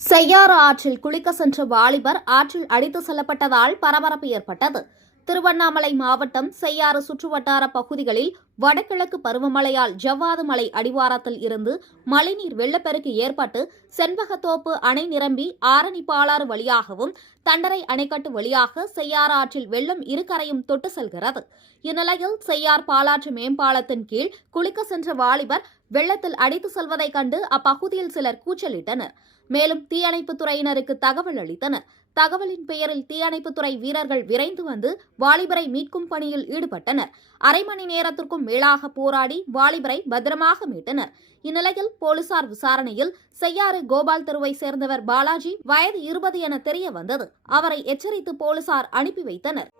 செய்யாறு ஆற்றில் குளிக்க சென்ற வாலிபர் ஆற்றில் அடித்து செல்லப்பட்டதால் பரபரப்பு ஏற்பட்டது. திருவண்ணாமலை மாவட்டம் செய்யாறு சுற்றுவட்டார பகுதிகளில் வடகிழக்கு பருவமழையால் ஜவ்வாது மலை அடிவாரத்தில் இருந்து மழைநீர் வெள்ளப்பெருக்கு ஏற்பட்டு செண்பகத்தோப்பு அணை நிரம்பி ஆரணி பாலாறு வழியாகவும் தண்டரை அணைக்கட்டு வழியாக செய்யாறு ஆற்றில் வெள்ளம் இருகரையும் தொட்டு செல்கிறது. இந்நிலையில் செய்யார் பாலாற்று மேம்பாலத்தின் கீழ் குளிக்க சென்ற வாலிபர் வெள்ளத்தில் அடித்து செல்வதைக் கண்டு அப்பகுதியில் சிலர் கூச்சலிட்டனர். மேலும் தீயணைப்புத் துறையினருக்கு தகவல் அளித்தனர். தகவலின் பெயரில் தீயணைப்புத்துறை வீரர்கள் விரைந்து வந்து வாலிபரை மீட்கும் பணியில் ஈடுபட்டனர். அரை மணி நேரத்திற்கும் மேலாக போராடி வாலிபரை பத்திரமாக மீட்டனர். இந்நிலையில் போலீசார் விசாரணையில் செய்யாறு கோபால் தெருவை சேர்ந்தவர் பாலாஜி வயது இருபது என தெரிய வந்தது அவரை எச்சரித்து போலீசார் அனுப்பி வைத்தனர்.